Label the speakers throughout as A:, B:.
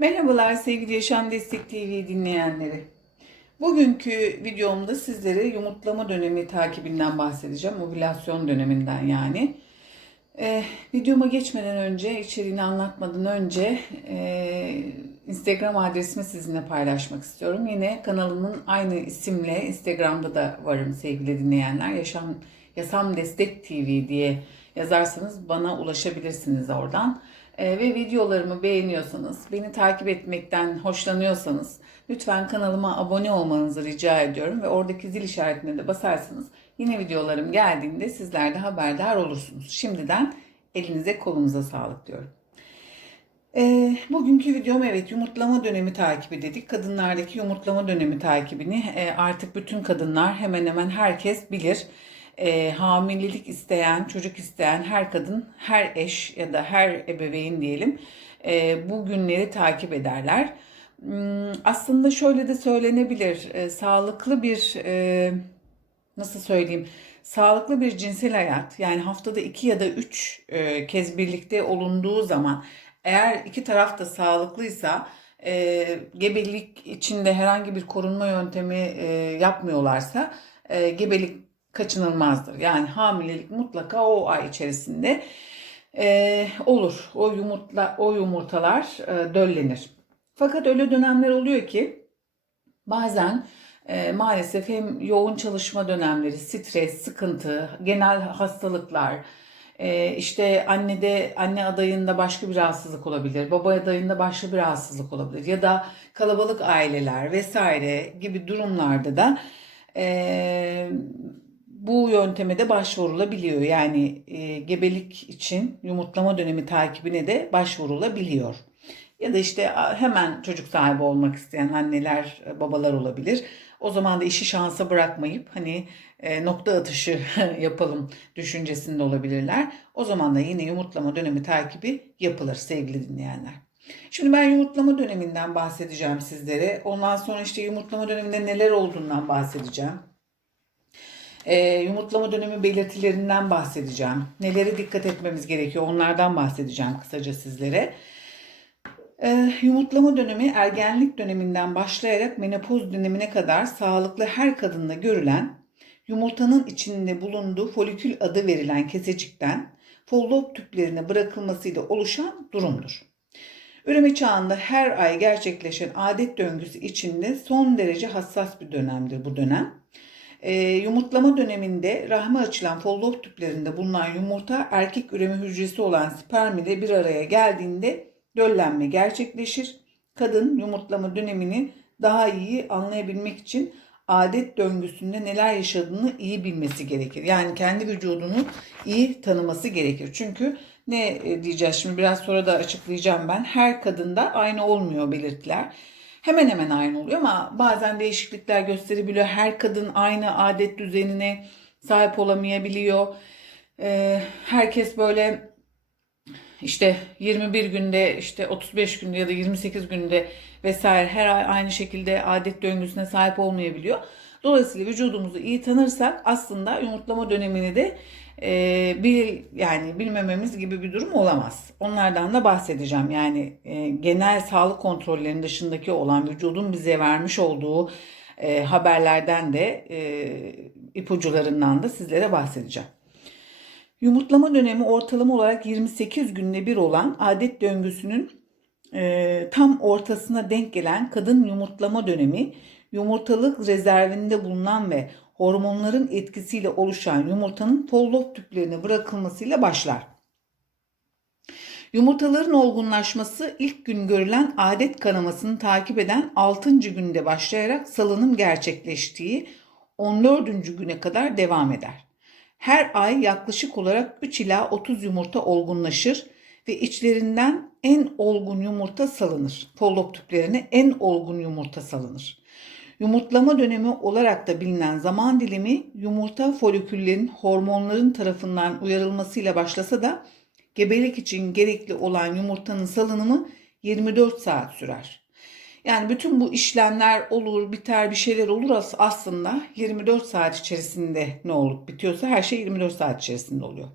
A: Merhabalar sevgili Yaşam Destek TV dinleyenleri. Bugünkü videomda sizlere yumurtlama dönemi takibinden bahsedeceğim. Ovülasyon döneminden yani. Ee, videoma geçmeden önce, içeriğini anlatmadan önce e, Instagram adresimi sizinle paylaşmak istiyorum. Yine kanalımın aynı isimle Instagram'da da varım sevgili dinleyenler. Yaşam Yasam Destek TV diye yazarsanız bana ulaşabilirsiniz oradan. Ee, ve videolarımı beğeniyorsanız, beni takip etmekten hoşlanıyorsanız lütfen kanalıma abone olmanızı rica ediyorum ve oradaki zil işaretine de basarsanız yine videolarım geldiğinde sizler de haberdar olursunuz. Şimdiden elinize kolunuza sağlık diyorum. Ee, bugünkü videom evet yumurtlama dönemi takibi dedik. Kadınlardaki yumurtlama dönemi takibini e, artık bütün kadınlar hemen hemen herkes bilir. E, hamilelik isteyen, çocuk isteyen her kadın, her eş ya da her ebeveyn diyelim e, bu günleri takip ederler. Hmm, Aslında şöyle de söylenebilir. E, sağlıklı bir e, nasıl söyleyeyim? Sağlıklı bir cinsel hayat yani haftada iki ya da üç e, kez birlikte olunduğu zaman eğer iki taraf da sağlıklıysa e, gebelik içinde herhangi bir korunma yöntemi e, yapmıyorlarsa e, gebelik kaçınılmazdır. Yani hamilelik mutlaka o ay içerisinde e, olur. O yumurtla o yumurtalar e, döllenir. Fakat öyle dönemler oluyor ki bazen e, maalesef hem yoğun çalışma dönemleri, stres, sıkıntı, genel hastalıklar, e, işte annede anne adayında başka bir rahatsızlık olabilir, baba adayında başka bir rahatsızlık olabilir ya da kalabalık aileler vesaire gibi durumlarda da e, bu yönteme de başvurulabiliyor. Yani e, gebelik için yumurtlama dönemi takibine de başvurulabiliyor. Ya da işte hemen çocuk sahibi olmak isteyen anneler, babalar olabilir. O zaman da işi şansa bırakmayıp hani e, nokta atışı yapalım düşüncesinde olabilirler. O zaman da yine yumurtlama dönemi takibi yapılır sevgili dinleyenler. Şimdi ben yumurtlama döneminden bahsedeceğim sizlere. Ondan sonra işte yumurtlama döneminde neler olduğundan bahsedeceğim. E, yumurtlama dönemi belirtilerinden bahsedeceğim. Nelere dikkat etmemiz gerekiyor onlardan bahsedeceğim kısaca sizlere. E, yumurtlama dönemi ergenlik döneminden başlayarak menopoz dönemine kadar sağlıklı her kadında görülen yumurtanın içinde bulunduğu folikül adı verilen kesecikten follop tüplerine bırakılmasıyla oluşan durumdur. Üreme çağında her ay gerçekleşen adet döngüsü içinde son derece hassas bir dönemdir bu dönem. E, yumurtlama döneminde rahme açılan follop tüplerinde bulunan yumurta erkek üreme hücresi olan sperm ile bir araya geldiğinde döllenme gerçekleşir. Kadın yumurtlama dönemini daha iyi anlayabilmek için adet döngüsünde neler yaşadığını iyi bilmesi gerekir. Yani kendi vücudunu iyi tanıması gerekir. Çünkü ne diyeceğiz şimdi biraz sonra da açıklayacağım ben. Her kadında aynı olmuyor belirtiler. Hemen hemen aynı oluyor ama bazen değişiklikler gösterebiliyor. Her kadın aynı adet düzenine sahip olamayabiliyor. Ee, herkes böyle işte 21 günde işte 35 günde ya da 28 günde vesaire her ay aynı şekilde adet döngüsüne sahip olmayabiliyor. Dolayısıyla vücudumuzu iyi tanırsak aslında yumurtlama dönemini de e, bil yani bilmememiz gibi bir durum olamaz. Onlardan da bahsedeceğim. Yani e, genel sağlık kontrollerinin dışındaki olan vücudun bize vermiş olduğu e, haberlerden de e, ipucularından da sizlere bahsedeceğim. Yumurtlama dönemi ortalama olarak 28 günde bir olan adet döngüsünün e, tam ortasına denk gelen kadın yumurtlama dönemi yumurtalık rezervinde bulunan ve hormonların etkisiyle oluşan yumurtanın follop tüplerine bırakılmasıyla başlar. Yumurtaların olgunlaşması ilk gün görülen adet kanamasını takip eden 6. günde başlayarak salınım gerçekleştiği 14. güne kadar devam eder. Her ay yaklaşık olarak 3 ila 30 yumurta olgunlaşır ve içlerinden en olgun yumurta salınır. Follop tüplerine en olgun yumurta salınır. Yumurtlama dönemi olarak da bilinen zaman dilimi yumurta foliküllerin hormonların tarafından uyarılmasıyla başlasa da gebelik için gerekli olan yumurtanın salınımı 24 saat sürer. Yani bütün bu işlemler olur, biter bir şeyler olur aslında 24 saat içerisinde ne olup bitiyorsa her şey 24 saat içerisinde oluyor.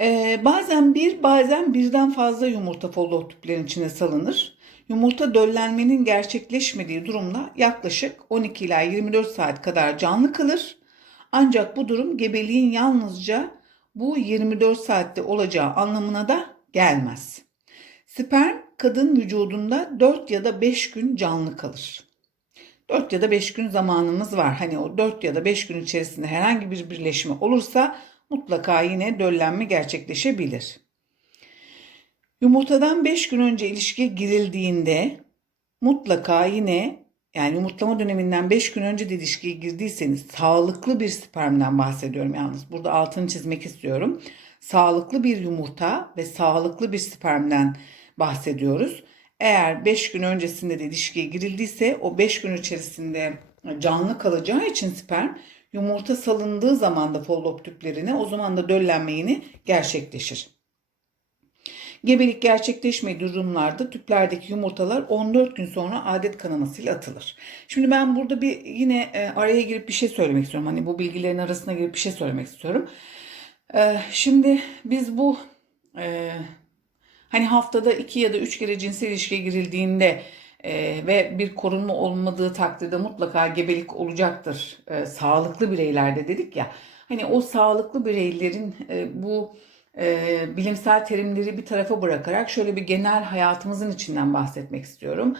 A: Ee, bazen bir bazen birden fazla yumurta follow tüplerin içine salınır. Yumurta döllenmenin gerçekleşmediği durumda yaklaşık 12 ila 24 saat kadar canlı kalır. Ancak bu durum gebeliğin yalnızca bu 24 saatte olacağı anlamına da gelmez. Sperm kadın vücudunda 4 ya da 5 gün canlı kalır. 4 ya da 5 gün zamanımız var. Hani o 4 ya da 5 gün içerisinde herhangi bir birleşme olursa mutlaka yine döllenme gerçekleşebilir. Yumurtadan 5 gün önce ilişkiye girildiğinde mutlaka yine yani yumurtlama döneminden 5 gün önce de ilişkiye girdiyseniz sağlıklı bir spermden bahsediyorum yalnız. Burada altını çizmek istiyorum. Sağlıklı bir yumurta ve sağlıklı bir spermden bahsediyoruz. Eğer 5 gün öncesinde de ilişkiye girildiyse o 5 gün içerisinde canlı kalacağı için sperm yumurta salındığı zaman da follow tüplerine o zaman da döllenme gerçekleşir. Gebelik gerçekleşmediği durumlarda tüplerdeki yumurtalar 14 gün sonra adet kanamasıyla atılır. Şimdi ben burada bir yine e, araya girip bir şey söylemek istiyorum. Hani bu bilgilerin arasına girip bir şey söylemek istiyorum. E, şimdi biz bu e, hani haftada 2 ya da 3 kere cinsel ilişkiye girildiğinde e, ve bir korunma olmadığı takdirde mutlaka gebelik olacaktır. E, sağlıklı bireylerde dedik ya. Hani o sağlıklı bireylerin e, bu e, bilimsel terimleri bir tarafa bırakarak şöyle bir genel hayatımızın içinden bahsetmek istiyorum.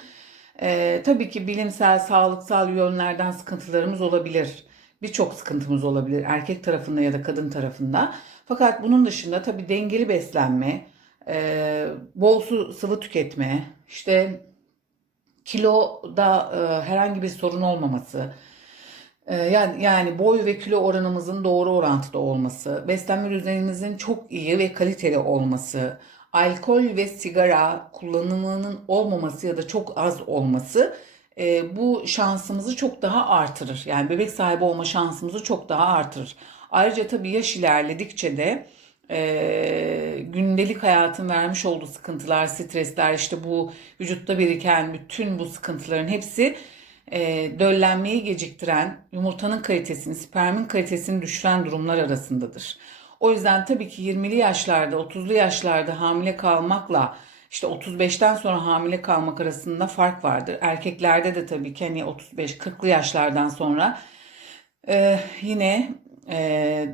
A: E, tabii ki bilimsel, sağlıksal yönlerden sıkıntılarımız olabilir. Birçok sıkıntımız olabilir erkek tarafında ya da kadın tarafında. Fakat bunun dışında tabii dengeli beslenme, e, bol su sıvı tüketme, işte kiloda e, herhangi bir sorun olmaması, yani yani boy ve kilo oranımızın doğru orantıda olması, beslenme düzenimizin çok iyi ve kaliteli olması, alkol ve sigara kullanımının olmaması ya da çok az olması e, bu şansımızı çok daha artırır. Yani bebek sahibi olma şansımızı çok daha artırır. Ayrıca tabii yaş ilerledikçe de e, gündelik hayatın vermiş olduğu sıkıntılar, stresler, işte bu vücutta biriken bütün bu sıkıntıların hepsi e, döllenmeyi geciktiren, yumurtanın kalitesini, spermin kalitesini düşüren durumlar arasındadır. O yüzden tabii ki 20'li yaşlarda, 30'lu yaşlarda hamile kalmakla işte 35'ten sonra hamile kalmak arasında fark vardır. Erkeklerde de tabii ki hani 35-40'lı yaşlardan sonra e, yine e,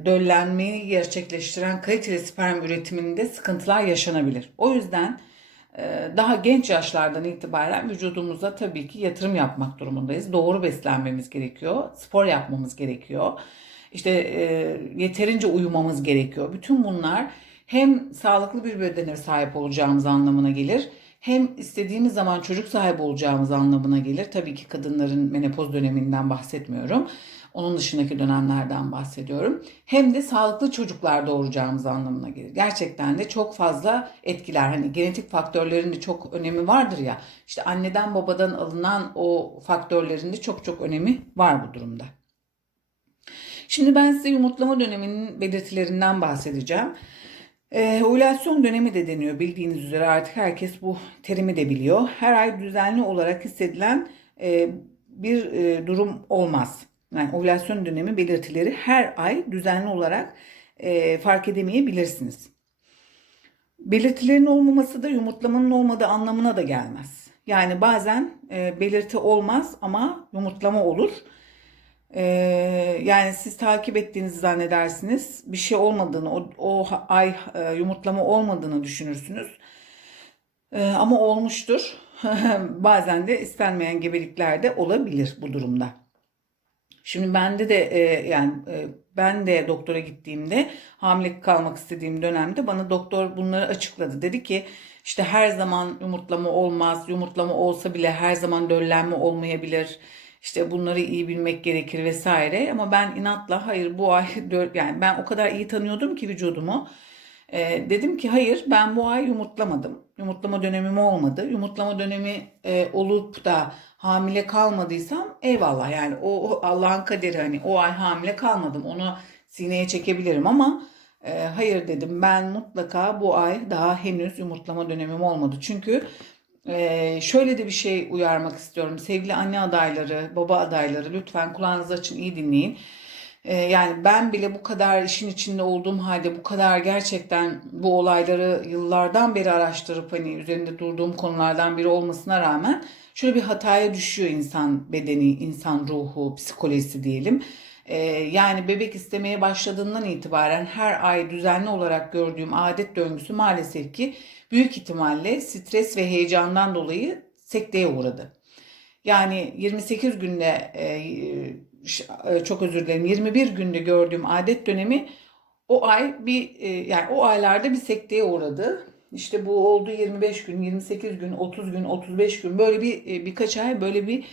A: döllenmeyi gerçekleştiren kaliteli sperm üretiminde sıkıntılar yaşanabilir. O yüzden daha genç yaşlardan itibaren vücudumuza tabii ki yatırım yapmak durumundayız. Doğru beslenmemiz gerekiyor, spor yapmamız gerekiyor. İşte e, yeterince uyumamız gerekiyor. Bütün bunlar hem sağlıklı bir bedene sahip olacağımız anlamına gelir hem istediğimiz zaman çocuk sahibi olacağımız anlamına gelir. Tabii ki kadınların menopoz döneminden bahsetmiyorum. Onun dışındaki dönemlerden bahsediyorum. Hem de sağlıklı çocuklar doğuracağımız anlamına gelir. Gerçekten de çok fazla etkiler. Hani genetik faktörlerin de çok önemi vardır ya. İşte anneden babadan alınan o faktörlerin de çok çok önemi var bu durumda. Şimdi ben size yumurtlama döneminin belirtilerinden bahsedeceğim. E, ovülasyon dönemi de deniyor bildiğiniz üzere artık herkes bu terimi de biliyor. Her ay düzenli olarak hissedilen e, bir e, durum olmaz. Yani ovülasyon dönemi belirtileri her ay düzenli olarak e, fark edemeyebilirsiniz. Belirtilerin olmaması da yumurtlamanın olmadığı anlamına da gelmez. Yani bazen e, belirti olmaz ama yumurtlama olur. E, yani siz takip ettiğinizi zannedersiniz. Bir şey olmadığını, o, o ay e, yumurtlama olmadığını düşünürsünüz. E, ama olmuştur. bazen de istenmeyen gebeliklerde olabilir bu durumda. Şimdi bende de e, yani e, ben de doktora gittiğimde hamile kalmak istediğim dönemde bana doktor bunları açıkladı. Dedi ki işte her zaman yumurtlama olmaz. Yumurtlama olsa bile her zaman döllenme olmayabilir. İşte bunları iyi bilmek gerekir vesaire. Ama ben inatla hayır bu ay yani ben o kadar iyi tanıyordum ki vücudumu. E, dedim ki hayır ben bu ay yumurtlamadım. Yumurtlama dönemim olmadı. Yumurtlama dönemi e, olup da hamile kalmadıysam eyvallah yani o, Allah'ın kaderi hani o ay hamile kalmadım onu sineye çekebilirim ama e, hayır dedim ben mutlaka bu ay daha henüz yumurtlama dönemim olmadı. Çünkü e, şöyle de bir şey uyarmak istiyorum sevgili anne adayları baba adayları lütfen kulağınızı açın iyi dinleyin. Ee, yani ben bile bu kadar işin içinde olduğum halde bu kadar gerçekten bu olayları yıllardan beri araştırıp hani üzerinde durduğum konulardan biri olmasına rağmen şöyle bir hataya düşüyor insan bedeni, insan ruhu, psikolojisi diyelim. Ee, yani bebek istemeye başladığından itibaren her ay düzenli olarak gördüğüm adet döngüsü maalesef ki büyük ihtimalle stres ve heyecandan dolayı sekteye uğradı. Yani 28 günde e, çok özür dilerim 21 günde gördüğüm adet dönemi o ay bir e, yani o aylarda bir sekteye uğradı. İşte bu oldu 25 gün, 28 gün, 30 gün, 35 gün böyle bir e, birkaç ay böyle bir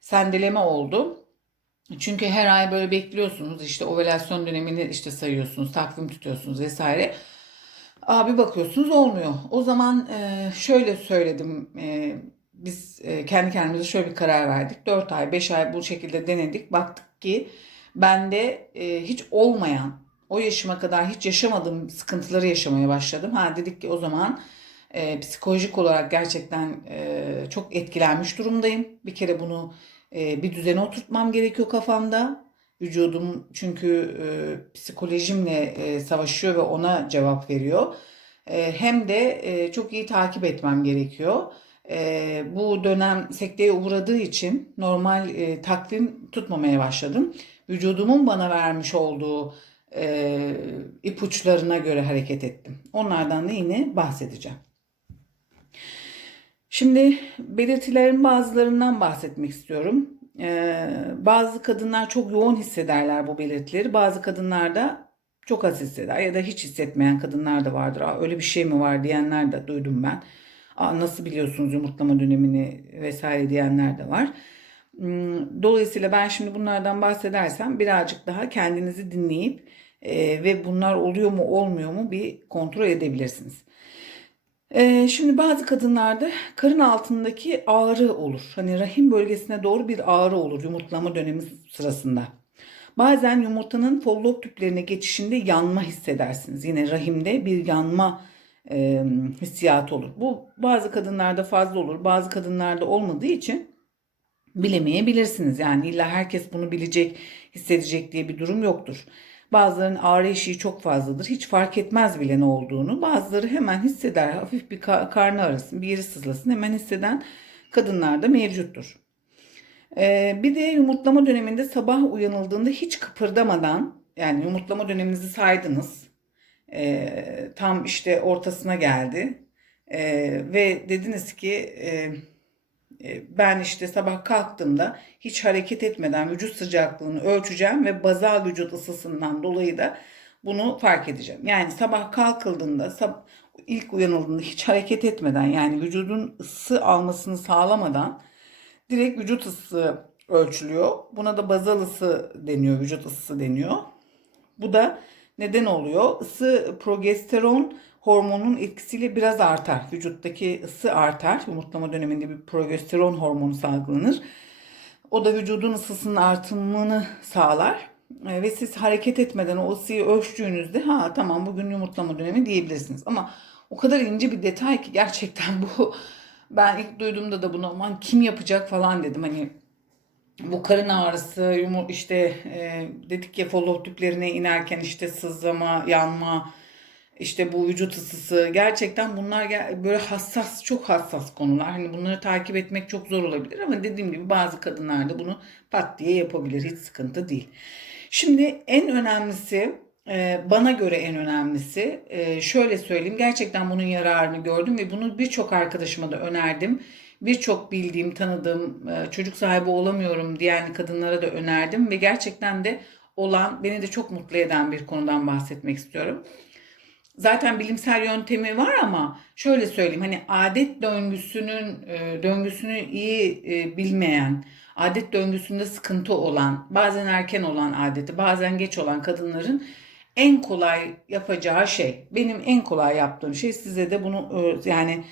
A: sendeleme oldu. Çünkü her ay böyle bekliyorsunuz işte ovülasyon dönemini işte sayıyorsunuz, takvim tutuyorsunuz vesaire. Abi bakıyorsunuz olmuyor. O zaman e, şöyle söyledim. Biz e, kendi kendimize şöyle bir karar verdik. 4 ay, 5 ay bu şekilde denedik. Baktık ki bende e, hiç olmayan, o yaşıma kadar hiç yaşamadığım sıkıntıları yaşamaya başladım. Ha dedik ki o zaman e, psikolojik olarak gerçekten e, çok etkilenmiş durumdayım. Bir kere bunu e, bir düzene oturtmam gerekiyor kafamda. Vücudum çünkü e, psikolojimle e, savaşıyor ve ona cevap veriyor. E, hem de e, çok iyi takip etmem gerekiyor. E, bu dönem sekteye uğradığı için normal e, takvim tutmamaya başladım. Vücudumun bana vermiş olduğu e, ipuçlarına göre hareket ettim. Onlardan da yine bahsedeceğim. Şimdi belirtilerin bazılarından bahsetmek istiyorum. Ee, bazı kadınlar çok yoğun hissederler bu belirtileri. Bazı kadınlar da çok az hisseder ya da hiç hissetmeyen kadınlar da vardır. Aa, öyle bir şey mi var diyenler de duydum ben. Nasıl biliyorsunuz yumurtlama dönemini vesaire diyenler de var. Hmm, Dolayısıyla ben şimdi bunlardan bahsedersem birazcık daha kendinizi dinleyip e, ve bunlar oluyor mu olmuyor mu bir kontrol edebilirsiniz. Ee, şimdi bazı kadınlarda karın altındaki ağrı olur. Hani rahim bölgesine doğru bir ağrı olur yumurtlama dönemi sırasında. Bazen yumurtanın follop tüplerine geçişinde yanma hissedersiniz. Yine rahimde bir yanma e, hissiyatı olur. Bu bazı kadınlarda fazla olur, bazı kadınlarda olmadığı için bilemeyebilirsiniz. Yani illa herkes bunu bilecek, hissedecek diye bir durum yoktur. Bazılarının ağrı eşiği çok fazladır. Hiç fark etmez bile ne olduğunu. Bazıları hemen hisseder. Hafif bir ka- karnı ağrısın, bir yeri sızlasın hemen hisseden kadınlar da mevcuttur. Ee, bir de yumurtlama döneminde sabah uyanıldığında hiç kıpırdamadan yani yumurtlama döneminizi saydınız. Ee, tam işte ortasına geldi. Ee, ve dediniz ki e, e, ben işte sabah kalktığımda hiç hareket etmeden vücut sıcaklığını ölçeceğim ve bazal vücut ısısından dolayı da bunu fark edeceğim. Yani sabah kalkıldığında sab- ilk uyanıldığında hiç hareket etmeden yani vücudun ısı almasını sağlamadan direkt vücut ısısı ölçülüyor. Buna da bazal ısı deniyor, vücut ısısı deniyor. Bu da neden oluyor? Isı progesteron hormonunun etkisiyle biraz artar. Vücuttaki ısı artar. Yumurtlama döneminde bir progesteron hormonu salgılanır. O da vücudun ısısının artımını sağlar. E, Ve siz hareket etmeden o ısıyı ölçtüğünüzde ha tamam bugün yumurtlama dönemi diyebilirsiniz. Ama o kadar ince bir detay ki gerçekten bu ben ilk duyduğumda da bunu aman kim yapacak falan dedim. Hani bu karın ağrısı, yumur işte e, dedik ya follow tüplerine inerken işte sızlama, yanma, işte bu vücut ısısı gerçekten bunlar böyle hassas, çok hassas konular. Hani bunları takip etmek çok zor olabilir ama dediğim gibi bazı kadınlar da bunu pat diye yapabilir. Hiç sıkıntı değil. Şimdi en önemlisi e, bana göre en önemlisi e, şöyle söyleyeyim gerçekten bunun yararını gördüm ve bunu birçok arkadaşıma da önerdim. Birçok bildiğim, tanıdığım, e, çocuk sahibi olamıyorum diyen kadınlara da önerdim ve gerçekten de olan, beni de çok mutlu eden bir konudan bahsetmek istiyorum. Zaten bilimsel yöntemi var ama şöyle söyleyeyim hani adet döngüsünün e, döngüsünü iyi e, bilmeyen, adet döngüsünde sıkıntı olan, bazen erken olan adeti, bazen geç olan kadınların en kolay yapacağı şey, benim en kolay yaptığım şey size de bunu yani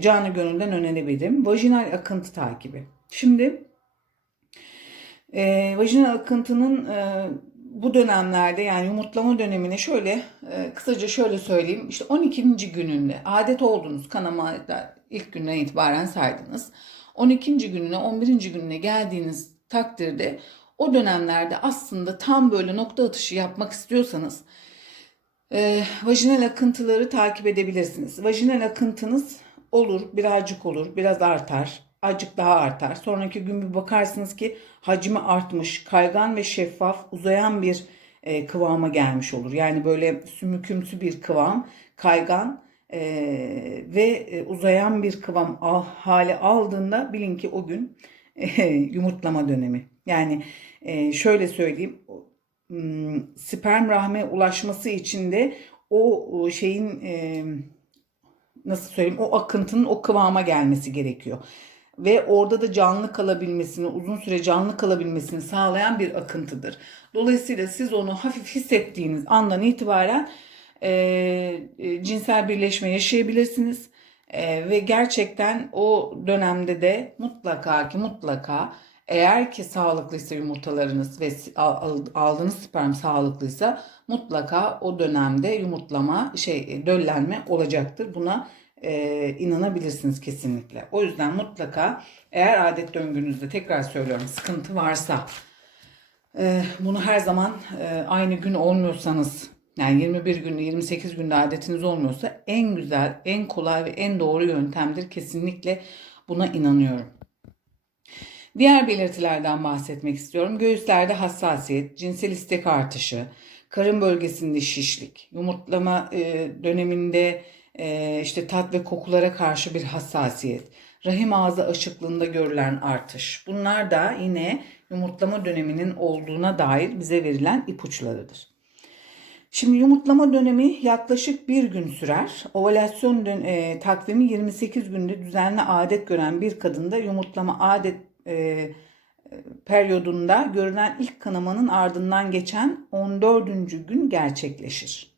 A: canı gönülden önerebilirim. Vajinal akıntı takibi. Şimdi e, vajinal akıntının e, bu dönemlerde yani yumurtlama dönemine şöyle e, kısaca şöyle söyleyeyim. İşte 12. gününde adet oldunuz kanama ilk günden itibaren saydınız. 12. gününe 11. gününe geldiğiniz takdirde O dönemlerde aslında tam böyle nokta atışı yapmak istiyorsanız e, vajinal akıntıları takip edebilirsiniz. Vajinal akıntınız olur, birazcık olur, biraz artar, azıcık daha artar. Sonraki gün bir bakarsınız ki hacmi artmış, kaygan ve şeffaf, uzayan bir e, kıvama gelmiş olur. Yani böyle sümükümsü bir kıvam, kaygan e, ve e, uzayan bir kıvam al, hale aldığında bilin ki o gün e, yumurtlama dönemi. Yani e, şöyle söyleyeyim, sperm rahme ulaşması için de o şeyin e, nasıl söyleyeyim o akıntının o kıvama gelmesi gerekiyor. Ve orada da canlı kalabilmesini, uzun süre canlı kalabilmesini sağlayan bir akıntıdır. Dolayısıyla siz onu hafif hissettiğiniz andan itibaren e, cinsel birleşme yaşayabilirsiniz. E, ve gerçekten o dönemde de mutlaka ki mutlaka eğer ki sağlıklıysa yumurtalarınız ve aldığınız sperm sağlıklıysa mutlaka o dönemde yumurtlama şey döllenme olacaktır. Buna e, inanabilirsiniz kesinlikle. O yüzden mutlaka eğer adet döngünüzde tekrar söylüyorum sıkıntı varsa e, bunu her zaman e, aynı gün olmuyorsanız yani 21 günde 28 günde adetiniz olmuyorsa en güzel, en kolay ve en doğru yöntemdir. Kesinlikle buna inanıyorum. Diğer belirtilerden bahsetmek istiyorum. Göğüslerde hassasiyet, cinsel istek artışı, karın bölgesinde şişlik, yumurtlama e, döneminde e, işte tat ve kokulara karşı bir hassasiyet, rahim ağzı açıklığında görülen artış. Bunlar da yine yumurtlama döneminin olduğuna dair bize verilen ipuçlarıdır. Şimdi yumurtlama dönemi yaklaşık bir gün sürer. Ovalasyon e, takvimi 28 günde düzenli adet gören bir kadında yumurtlama adet e, periyodunda görülen ilk kanamanın ardından geçen 14. gün gerçekleşir.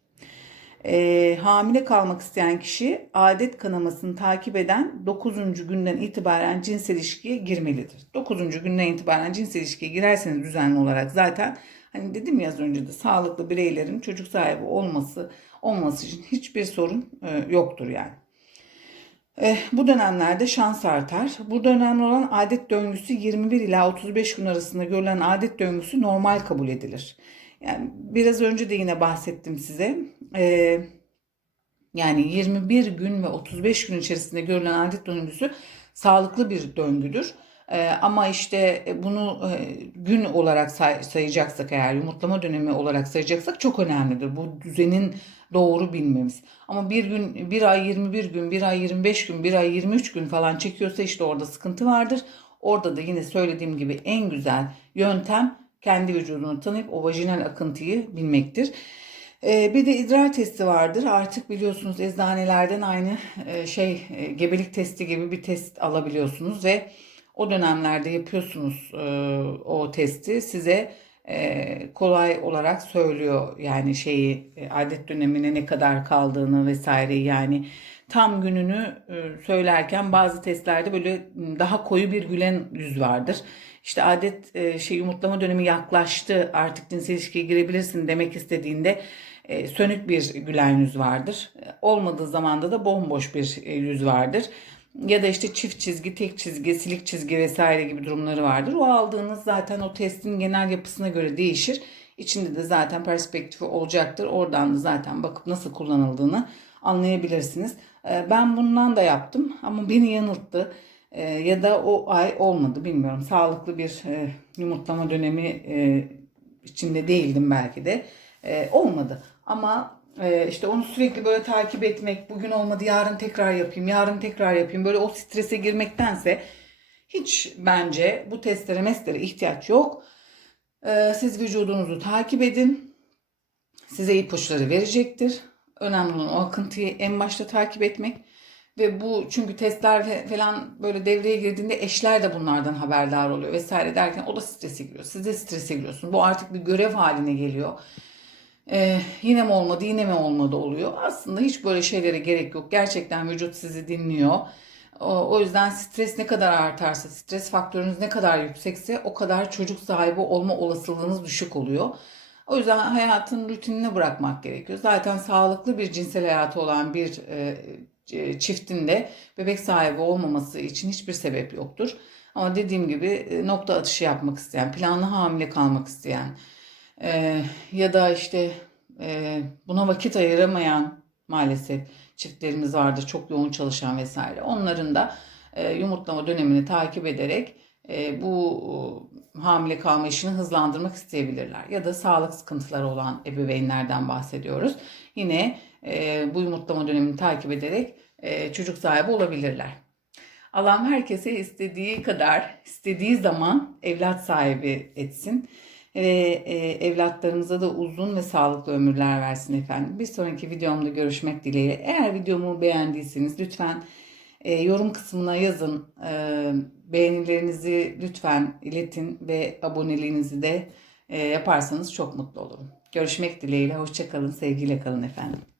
A: E, hamile kalmak isteyen kişi adet kanamasını takip eden 9. günden itibaren cins ilişkiye girmelidir. 9. günden itibaren cins ilişkiye girerseniz düzenli olarak zaten hani dedim ya az önce de sağlıklı bireylerin çocuk sahibi olması olması için hiçbir sorun e, yoktur yani. Eh, bu dönemlerde şans artar. Burada önemli olan adet döngüsü 21 ila 35 gün arasında görülen adet döngüsü normal kabul edilir. Yani biraz önce de yine bahsettim size. Ee, yani 21 gün ve 35 gün içerisinde görülen adet döngüsü sağlıklı bir döngüdür. Ee, ama işte bunu e, gün olarak say- sayacaksak eğer yumurtlama dönemi olarak sayacaksak çok önemlidir. Bu düzenin doğru bilmemiz. Ama bir gün, bir ay 21 gün, bir ay 25 gün, bir ay 23 gün falan çekiyorsa işte orada sıkıntı vardır. Orada da yine söylediğim gibi en güzel yöntem kendi vücudunu tanıyıp o vajinal akıntıyı bilmektir. Ee, bir de idrar testi vardır. Artık biliyorsunuz eczanelerden aynı e, şey e, gebelik testi gibi bir test alabiliyorsunuz ve o dönemlerde yapıyorsunuz e, o testi size kolay olarak söylüyor yani şeyi e, adet dönemine ne kadar kaldığını vesaire yani tam gününü e, söylerken bazı testlerde böyle daha koyu bir gülen yüz vardır. İşte adet e, şey yumurtlama dönemi yaklaştı artık cinsel ilişkiye girebilirsin demek istediğinde sönük bir gülen yüz vardır. Olmadığı zamanda da bomboş bir yüz vardır ya da işte çift çizgi, tek çizgi, silik çizgi vesaire gibi durumları vardır. O aldığınız zaten o testin genel yapısına göre değişir. İçinde de zaten perspektifi olacaktır. Oradan da zaten bakıp nasıl kullanıldığını anlayabilirsiniz. Ee, ben bundan da yaptım ama beni yanılttı. Ee, ya da o ay olmadı bilmiyorum. Sağlıklı bir e, yumurtlama dönemi e, içinde değildim belki de. E, olmadı. Ama ee, işte onu sürekli böyle takip etmek, bugün olmadı yarın tekrar yapayım, yarın tekrar yapayım. Böyle o strese girmektense hiç bence bu testlere meslere ihtiyaç yok. Ee, siz vücudunuzu takip edin. Size ipuçları verecektir. Önemli olan o akıntıyı en başta takip etmek. Ve bu çünkü testler falan böyle devreye girdiğinde eşler de bunlardan haberdar oluyor vesaire derken o da strese giriyor. Siz de strese giriyorsunuz. Bu artık bir görev haline geliyor. Ee, yine mi olmadı yine mi olmadı oluyor. Aslında hiç böyle şeylere gerek yok. Gerçekten vücut sizi dinliyor. O, yüzden stres ne kadar artarsa, stres faktörünüz ne kadar yüksekse o kadar çocuk sahibi olma olasılığınız düşük oluyor. O yüzden hayatın rutinine bırakmak gerekiyor. Zaten sağlıklı bir cinsel hayatı olan bir e, çiftin de bebek sahibi olmaması için hiçbir sebep yoktur. Ama dediğim gibi e, nokta atışı yapmak isteyen, planlı hamile kalmak isteyen e, ya da işte e, buna vakit ayıramayan maalesef çiftlerimiz vardır çok yoğun çalışan vesaire. Onların da e, yumurtlama dönemini takip ederek e, bu e, hamile kalma işini hızlandırmak isteyebilirler. Ya da sağlık sıkıntıları olan ebeveynlerden bahsediyoruz. Yine e, bu yumurtlama dönemini takip ederek e, çocuk sahibi olabilirler. Allah'ım herkese istediği kadar, istediği zaman evlat sahibi etsin. Ve e, evlatlarımıza da uzun ve sağlıklı ömürler versin efendim. Bir sonraki videomda görüşmek dileğiyle. Eğer videomu beğendiyseniz lütfen e, yorum kısmına yazın. E, beğenilerinizi lütfen iletin ve aboneliğinizi de e, yaparsanız çok mutlu olurum. Görüşmek dileğiyle. Hoşçakalın. Sevgiyle kalın efendim.